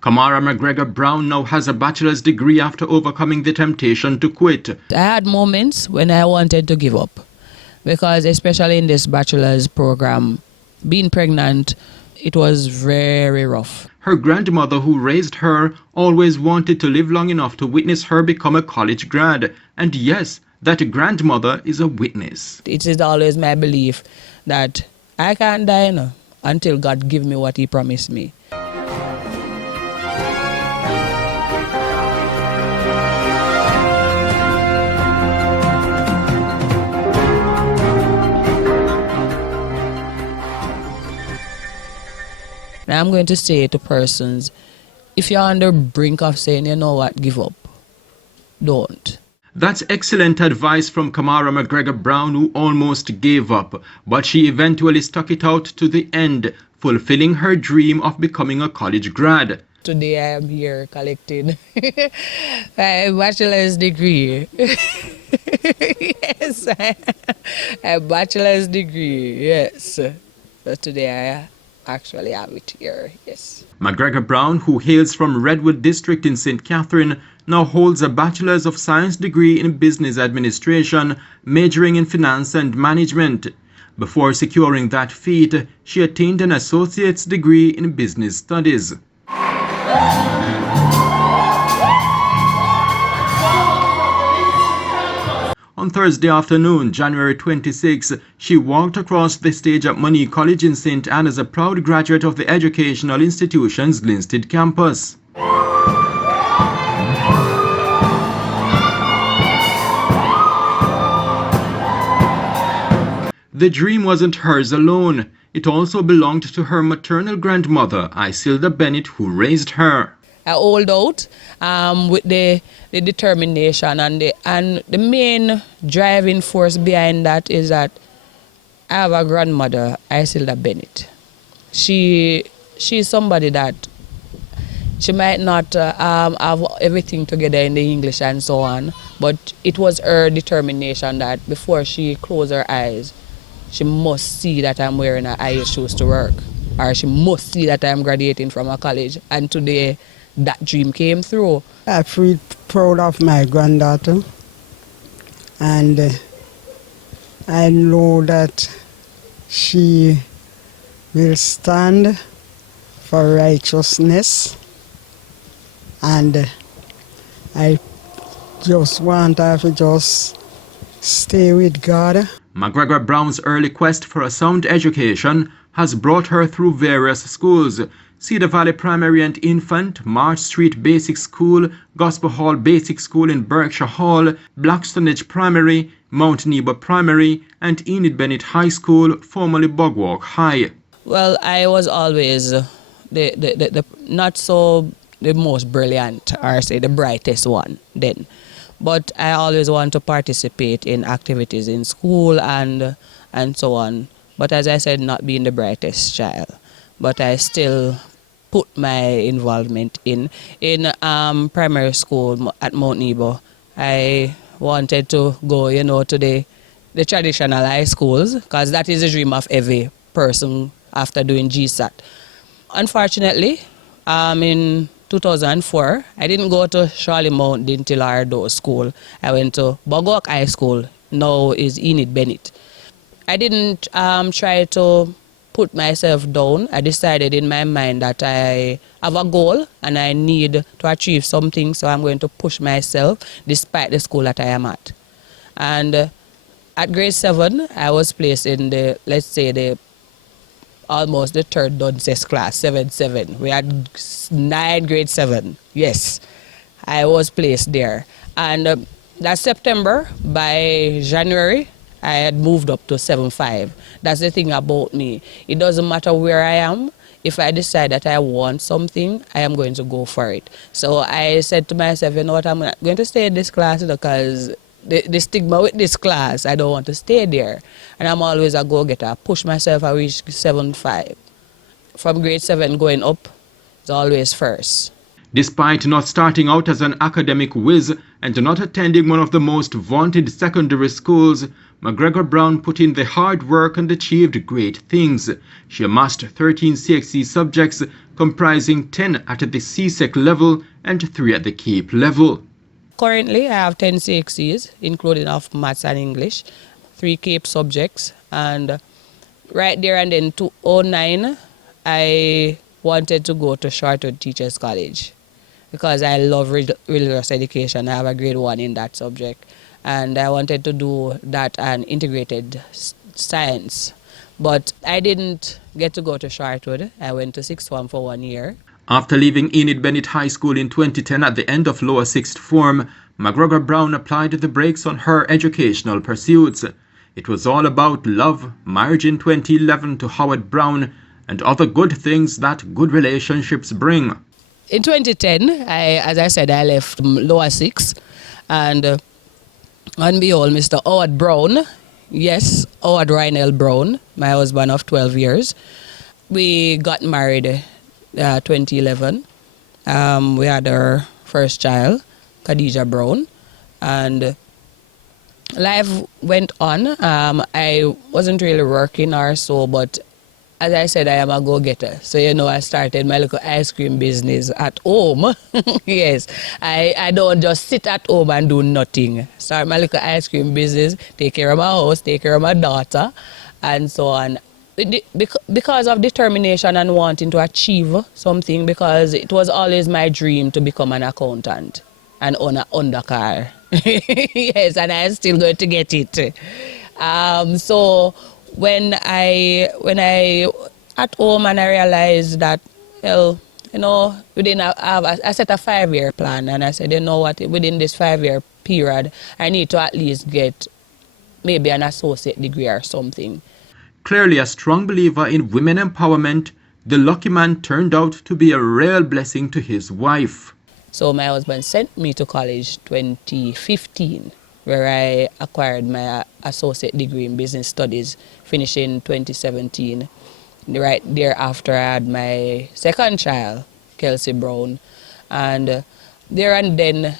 Kamara McGregor-Brown now has a bachelor's degree after overcoming the temptation to quit. I had moments when I wanted to give up because especially in this bachelor's program, being pregnant, it was very rough. Her grandmother, who raised her, always wanted to live long enough to witness her become a college grad. And yes, that grandmother is a witness. It is always my belief that I can't die now until God give me what he promised me. Now I'm going to say to persons, if you're on the brink of saying, you know what, give up, don't. That's excellent advice from Kamara McGregor-Brown, who almost gave up, but she eventually stuck it out to the end, fulfilling her dream of becoming a college grad. Today I am here collecting a bachelor's degree. Yes, a bachelor's degree, yes. So today I actually have it here, yes. McGregor-Brown, who hails from Redwood District in St. Catherine, now holds a Bachelor's of Science degree in Business Administration, majoring in Finance and Management. Before securing that feat, she attained an Associate's degree in Business Studies. On Thursday afternoon, January 26, she walked across the stage at Moneague College in St. Anne as a proud graduate of the educational institution's Glinstead campus. The dream wasn't hers alone. It also belonged to her maternal grandmother, Isilda Bennett, who raised her. I hold out with the determination and the main driving force behind that is that I have a grandmother, Isilda Bennett. She's somebody that she might not have everything together in the English and so on, but it was her determination that before she closed her eyes, she must see that I'm wearing her high shoes to work, or she must see that I'm graduating from a college. And today, that dream came through. I feel proud of my granddaughter, and I know that she will stand for righteousness, and I just want her to just stay with God. McGregor-Brown's early quest for a sound education has brought her through various schools: Cedar Valley Primary and Infant, March Street Basic School, Gospel Hall Basic School in Berkshire Hall, Blackstonage Primary, Mount Nebo Primary, and Enid Bennett High School, formerly Bugwalk High. Well, I was always the not so the most brilliant, or say the brightest one then. But I always want to participate in activities in school and so on. But as I said, not being the brightest child. But I still put my involvement in primary school at Mount Nebo. I wanted to go, to the traditional high schools, because that is the dream of every person after doing GSAT. Unfortunately, in 2004, I didn't go to Shirley Mount Dintillardo School. I went to Bogwalk High School, now is Enid Bennett. I didn't try to put myself down. I decided in my mind that I have a goal and I need to achieve something, so I'm going to push myself despite the school that I am at. And at grade 7, I was placed in almost the third Dunces class, 7-7. We had 9 grade 7, yes. I was placed there. And that September, by January, I had moved up to 7-5. That's the thing about me. It doesn't matter where I am. If I decide that I want something, I am going to go for it. So I said to myself, you know what, I'm not going to stay in this class because the stigma with this class, I don't want to stay there. And I'm always a go-getter. I push myself, I reach 7-5. From grade 7 going up, it's always first. Despite not starting out as an academic whiz and not attending one of the most vaunted secondary schools, McGregor-Brown put in the hard work and achieved great things. She amassed 13 CXC subjects, comprising 10 at the CSEC level and 3 at the CAPE level. Currently, I have 10 CXCs, including of maths and English, 3 CAPE subjects, and right there and then 2009, I wanted to go to Shortwood Teachers College because I love religious education. I have a grade 1 in that subject, and I wanted to do that and integrated science. But I didn't get to go to Shortwood. I went to sixth form for 1 year. After leaving Enid Bennett High School in 2010 at the end of lower sixth form, McGregor-Brown applied the brakes on her educational pursuits. It was all about love, marriage in 2011 to Howard Brown, and other good things that good relationships bring. In 2010, as I said, I left lower six, and and behold, Mr. Howard Brown, yes, Howard Rynell Brown, my husband of 12 years, we got married 2011. We had our first child, Khadija Brown, and life went on. I wasn't really working or so, but as I said, I am a go-getter. So, I started my little ice cream business at home. Yes, I don't just sit at home and do nothing. Start my little ice cream business, take care of my house, take care of my daughter, and so on. Because of determination and wanting to achieve something, because it was always my dream to become an accountant and own an undercar. Yes, and I'm still going to get it. So when I at home and I realized that, well, we didn't have I set a 5-year plan, and I said, within this 5-year period, I need to at least get maybe an associate degree or something. Clearly a strong believer in women empowerment, the lucky man turned out to be a real blessing to his wife. So my husband sent me to college 2015, where I acquired my associate degree in business studies, finishing 2017. Right thereafter, I had my second child, Kelsey Brown, and there and then,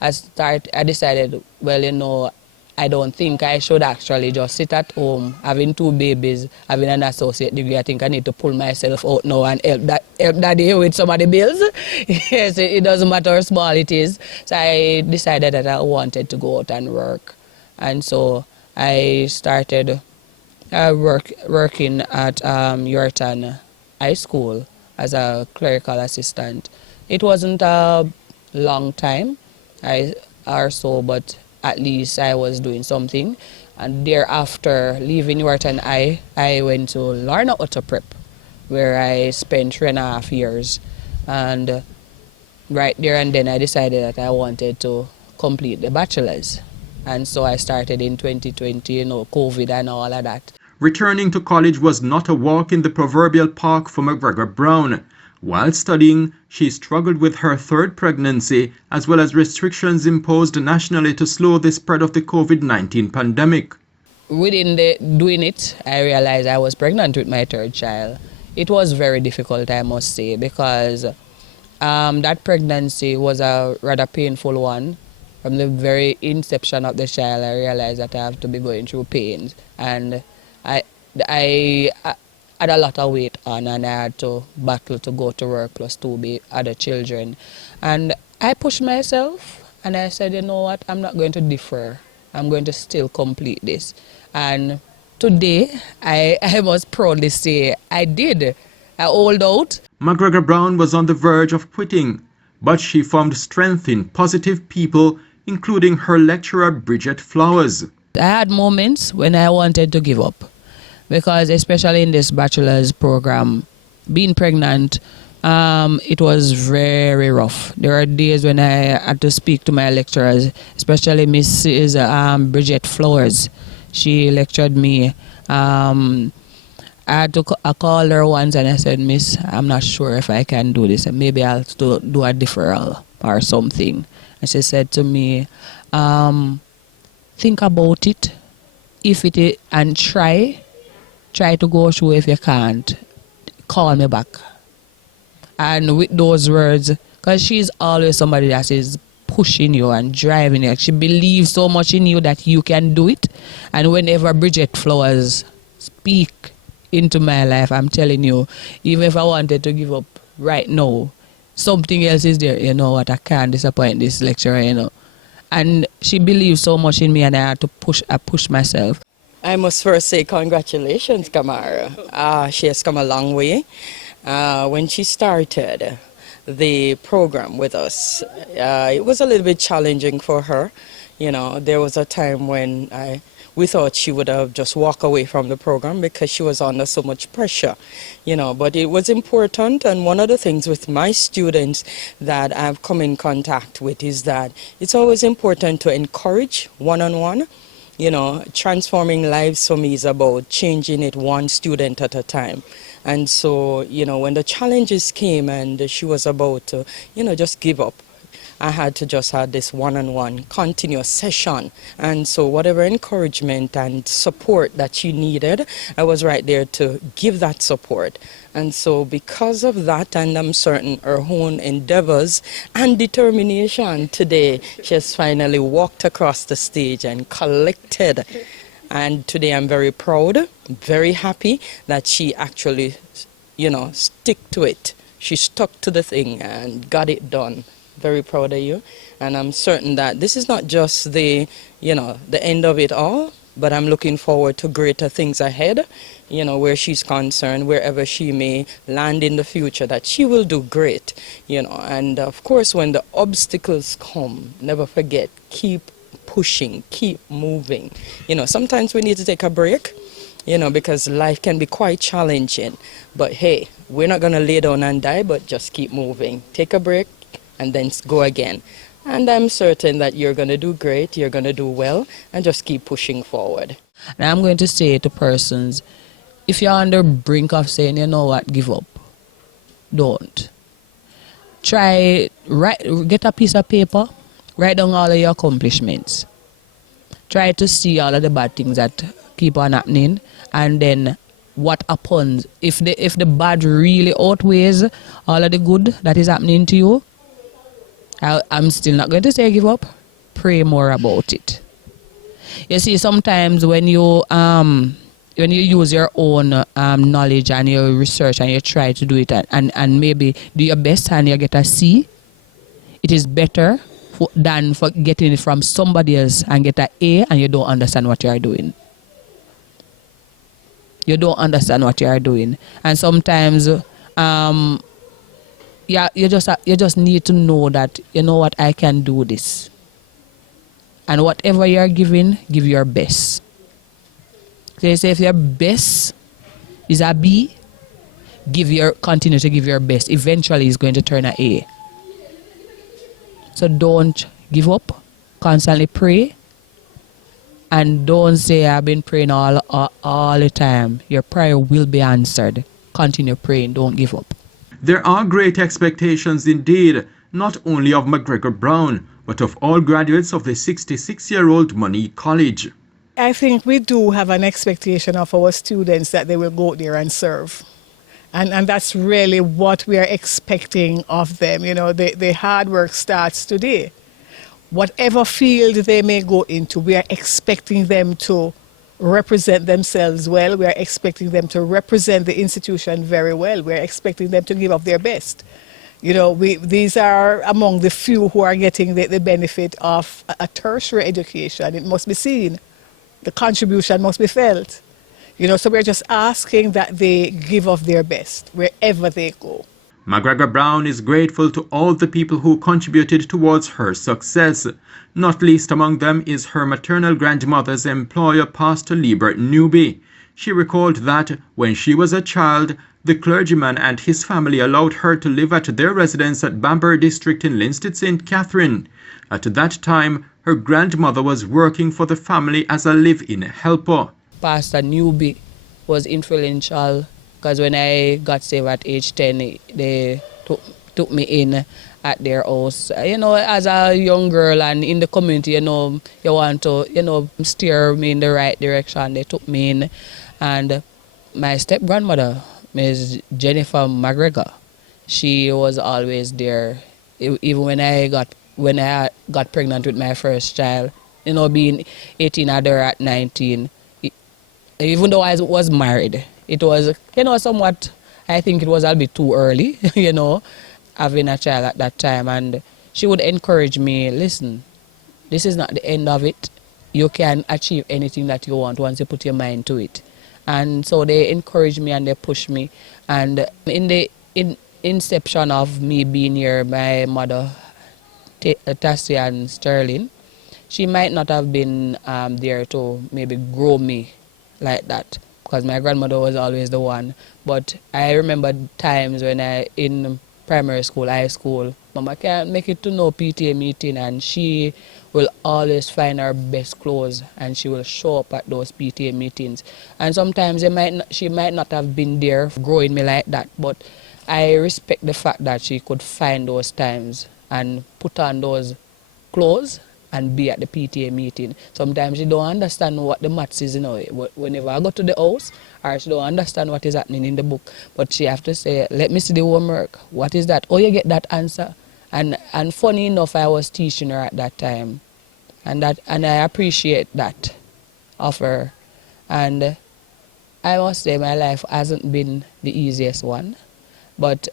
I decided, well, I don't think I should actually just sit at home having 2 babies, having an associate degree. I think I need to pull myself out now and help daddy with some of the bills. Yes, it doesn't matter how small it is. So I decided that I wanted to go out and work. And so I started working at Yorton High School as a clerical assistant. It wasn't a long time or so, but at least I was doing something. And thereafter, leaving Yorton I went to Lorna Auto Prep, where I spent 3.5 years. And right there and then I decided that I wanted to complete the bachelor's. And so I started in 2020, COVID and all of that. Returning to college was not a walk in the proverbial park for McGregor-Brown. While studying, she struggled with her 3rd pregnancy, as well as restrictions imposed nationally to slow the spread of the COVID-19 pandemic. Within doing it, I realized I was pregnant with my 3rd child. It was very difficult, I must say, because that pregnancy was a rather painful one. From the very inception of the child, I realized that I have to be going through pain. And I had a lot of weight on, and I had to battle to go to work plus 2 other children. And I pushed myself, and I said, you know what, I'm not going to defer. I'm going to still complete this. And today, I must proudly say I did. I hold out. McGregor-Brown was on the verge of quitting, but she found strength in positive people, including her lecturer Bridget Flowers. I had moments when I wanted to give up, because especially in this bachelor's program, being pregnant, it was very rough. There are days when I had to speak to my lecturers, especially Mrs. Bridget Flowers. She lectured me. I had to call her once and I said, Miss, I'm not sure if I can do this. Maybe I'll do a deferral or something. And she said to me, think about it, and try to go through. If you can't, call me back. And with those words, because she's always somebody that is pushing you and driving you. She believes so much in you that you can do it. And whenever Bridget Flowers speak into my life, I'm telling you, even if I wanted to give up right now, something else is there. You know what, I can't disappoint this lecturer, you know. And she believes so much in me, and I push myself. I must first say congratulations, Kamara. She has come a long way. When she started the program with us, it was a little bit challenging for her. You know, there was a time when we thought she would have just walked away from the program because she was under so much pressure, you know, but it was important. And one of the things with my students that I've come in contact with is that it's always important to encourage one-on-one. You know, transforming lives for me is about changing it one student at a time. And so, you know, when the challenges came and she was about to, you know, just give up, I had to just have this one-on-one continuous session. And so whatever encouragement and support that she needed, I was right there to give that support. And so because of that, and I'm certain her own endeavors and determination today, she has finally walked across the stage and collected. And today I'm very proud, very happy that she actually, you know, stick to it. She stuck to the thing and got it done. Very proud of you. And I'm certain that this is not just the, you know, the end of it all, but I'm looking forward to greater things ahead, you know, where she's concerned, wherever she may land in the future, that she will do great, you know. And of course, when the obstacles come, never forget, keep pushing, keep moving. You know, sometimes we need to take a break, you know, because life can be quite challenging. But hey, we're not going to lay down and die, but just keep moving. Take a break and then go again. And I'm certain that you're going to do great, you're going to do well, and just keep pushing forward. And I'm going to say to persons, if you're on the brink of saying, you know what, give up, don't. Get a piece of paper, write down all of your accomplishments. Try to see all of the bad things that keep on happening, and then what happens. If the bad really outweighs all of the good that is happening to you, I'm still not going to say give up. Pray more about it. You see, sometimes when you use your own knowledge and your research and you try to do it and maybe do your best and you get a C, it is better than for getting it from somebody else and get an A and you don't understand what you are doing. You don't understand what you are doing. And sometimes you just need to know that, you know what, I can do this. And whatever you are giving, give your best. So you say if your best is a B, continue to give your best. Eventually it's going to turn an A. So don't give up. Constantly pray. And don't say I've been praying all the time. Your prayer will be answered. Continue praying. Don't give up. There are great expectations indeed, not only of McGregor-Brown, but of all graduates of the 66-year-old Moneague College. I think we do have an expectation of our students that they will go there and serve. And that's really what we are expecting of them. You know, the hard work starts today. Whatever field they may go into, we are expecting them to represent themselves well. We are expecting them to represent the institution very well. We are expecting them to give up their best. You know, these are among the few who are getting the benefit of a tertiary education. It must be seen. The contribution must be felt. You know, so we're just asking that they give of their best wherever they go. McGregor-Brown is grateful to all the people who contributed towards her success. Not least among them is her maternal grandmother's employer, Pastor Liebert Newby. She recalled that when she was a child, the clergyman and his family allowed her to live at their residence at Bamber District in Linstead St. Catherine. At that time, her grandmother was working for the family as a live-in helper. Pastor Newby was influential because when I got saved at age 10, they took me in at their house. You know, as a young girl and in the community, you know, you want to, you know, steer me in the right direction. They took me in. And my step-grandmother, Ms. Jennifer McGregor, she was always there. Even when I got pregnant with my first child, you know, being 18 and her at 19, even though I was married, it was, you know, somewhat, I think it was a little bit too early, you know, having a child at that time. And she would encourage me, listen, this is not the end of it. You can achieve anything that you want once you put your mind to it. And so they encouraged me and they pushed me. And in the inception of me being here, my mother, Tassie and Sterling, she might not have been there to maybe grow me like that, because my grandmother was always the one. But I remember times when in primary school, high school, Mama can't make it to no PTA meeting, and she will always find her best clothes and she will show up at those PTA meetings. And sometimes she might not have been there growing me like that, but I respect the fact that she could find those times and put on those clothes and be at the PTA meeting. Sometimes she don't understand what the maths is, you know. Whenever I go to the house, or she don't understand what is happening in the book, but she have to say, let me see the homework. What is that? Oh, you get that answer. And funny enough, I was teaching her at that time, and I appreciate that of her. And I must say my life hasn't been the easiest one, but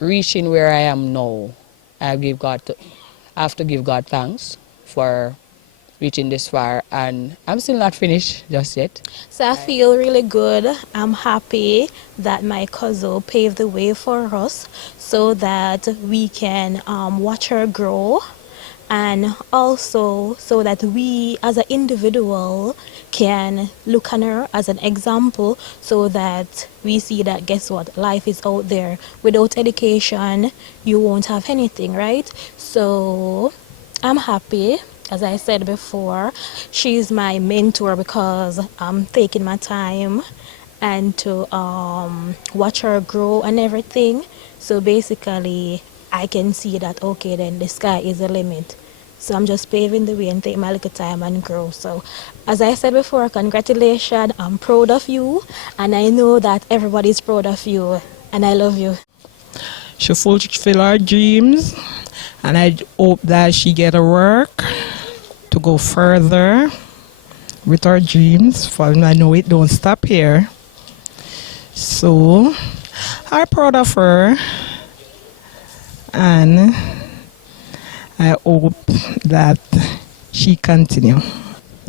reaching where I am now, I have to give God thanks for reaching this far, and I'm still not finished just yet. So I feel really good. I'm happy that my cousin paved the way for us so that we can watch her grow, and also so that we as an individual can look on her as an example, so that we see that, guess what, life is out there. Without education, you won't have anything, right? So I'm happy. As I said before, she's my mentor because I'm taking my time and to watch her grow and everything. So basically, I can see that, okay, then the sky is the limit. So I'm just paving the way and take my little time and grow. So as I said before, congratulations. I'm proud of you, and I know that everybody's proud of you, and I love you. She fulfill her dreams, and I hope that she get a work to go further with her dreams, for I know it don't stop here. So I'm proud of her, and I hope that she continue.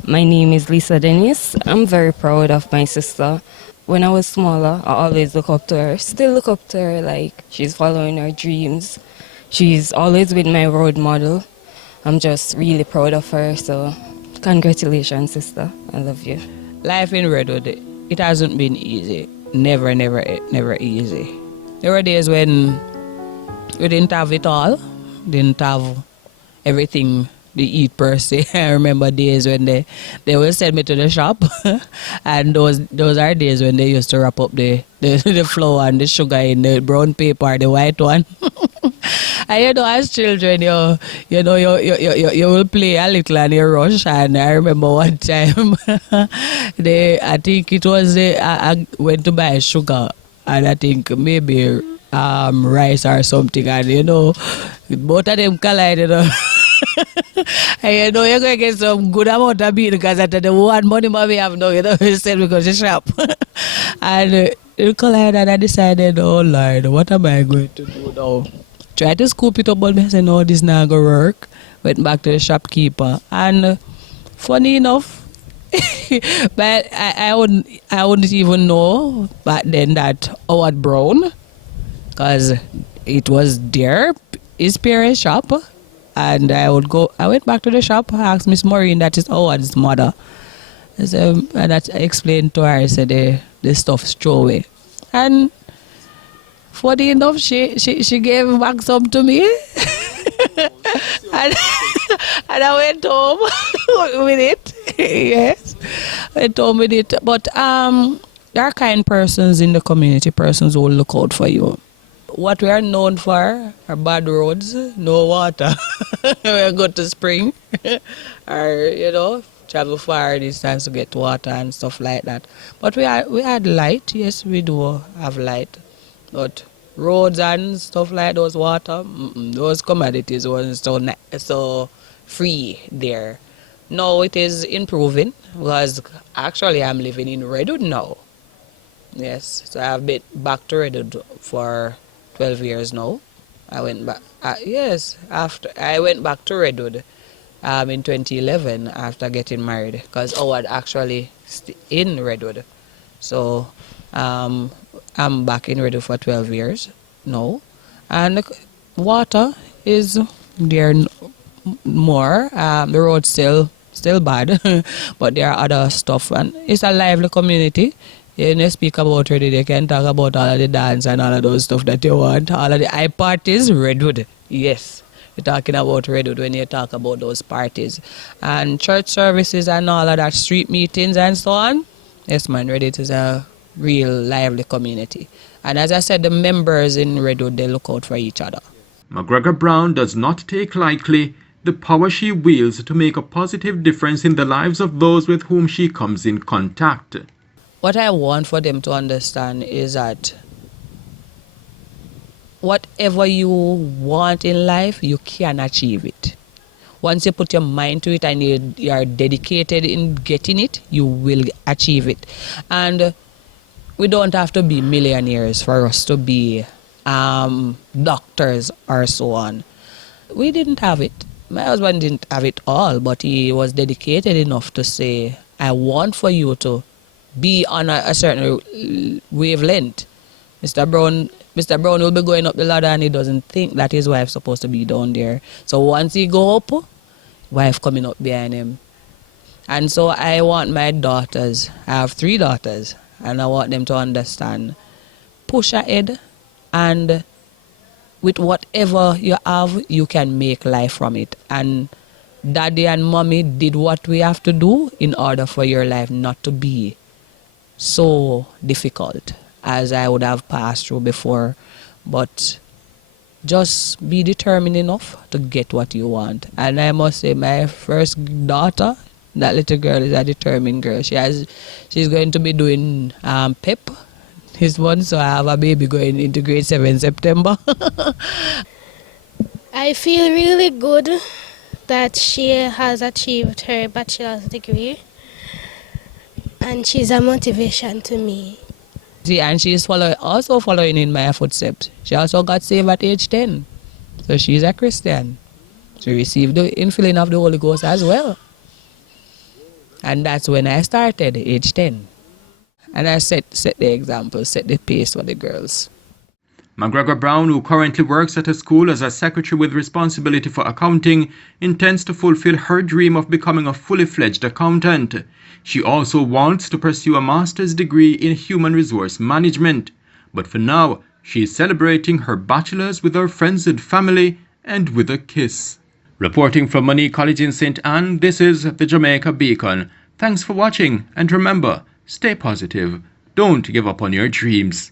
My name is Lisa Dennis. I'm very proud of my sister. When I was smaller, I always look up to her. Still look up to her, like she's following her dreams. She's always been my role model. I'm just really proud of her, so congratulations, sister. I love you. Life in Redwood, it hasn't been easy. Never, never, never easy. There were days when we didn't have it all, didn't have everything to eat per se. I remember days when they will send me to the shop, and those are days when they used to wrap up the flour and the sugar in the brown paper, the white one. And you know, as children, you will play a little and you rush. And I remember one time, I think it was I went to buy sugar, and I think maybe rice or something, and you know, both of them collided. And you know, you're going to get some good amount of bean, because at the one money mommy have now, you know, instead we go to shop. And it collided, and I decided, oh Lord, what am I going to do now? Try to scoop it up, but I said, no, this not going to work. Went back to the shopkeeper. And funny enough, but I wouldn't even know back then that Howard Brown, because it was there, his parents' shop. And I went back to the shop, asked Miss Maureen, that is Howard's mother. And I explained to her, I said, the stuff's throw away. And funny enough, she gave back some to me. and I went home with it. Yes, went home with it. But there are kind persons in the community, persons who will look out for you. What we are known for are bad roads, no water. We go to spring, or you know, travel far distance to get water and stuff like that. But we had light. Yes, we do have light. But roads and stuff like those water, those commodities weren't so free there. Now it is improving because actually I'm living in Redwood now. Yes, so I've been back to Redwood for 12 years now. I went back, yes, after I went back to Redwood in 2011 after getting married because Howard actually in Redwood. So I'm back in Redwood for 12 years now. And the water is there more. The road's still bad, but there are other stuff. And it's a lively community. When you speak about Redwood, you can talk about all of the dance and all of those stuff that you want. All of the high parties, Redwood. Yes, you're talking about Redwood when you talk about those parties. And church services and all of that, street meetings and so on. Yes, man, Redwood is a real lively community. And as I said, the members in Redwood, they look out for each other. McGregor-Brown does not take lightly the power she wields to make a positive difference in the lives of those with whom she comes in contact. What I want for them to understand is that whatever you want in life, you can achieve it. Once you put your mind to it and you are dedicated in getting it, you will achieve it. And we don't have to be millionaires for us to be doctors or so on. We didn't have it. My husband didn't have it all, but he was dedicated enough to say, I want for you to be on a certain wavelength. Mr. Brown will be going up the ladder and he doesn't think that his wife's supposed to be down there. So once he go up, wife coming up behind him. And so I want my daughters, I have 3 daughters, and I want them to understand, push ahead, and with whatever you have, you can make life from it. And daddy and mommy did what we have to do in order for your life not to be so difficult as I would have passed through before. But just be determined enough to get what you want. And I must say, my first daughter, that little girl, is a determined girl. She's going to be doing PEP this month, so I have a baby going into grade 7 September. I feel really good that she has achieved her bachelor's degree, and she's a motivation to me. And she's also following in my footsteps. She also got saved at age 10. So she's a Christian. She received the infilling of the Holy Ghost as well. And that's when I started, age 10. And I set the example, set the pace for the girls. McGregor-Brown, who currently works at a school as a secretary with responsibility for accounting, intends to fulfill her dream of becoming a fully fledged accountant. She also wants to pursue a master's degree in human resource management. But for now, she is celebrating her bachelor's with her friends and family and with a kiss. Reporting from Moneague College in St. Anne, this is the Jamaica Beacon. Thanks for watching, and remember, stay positive. Don't give up on your dreams.